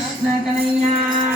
Krishna Ganaya.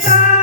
time.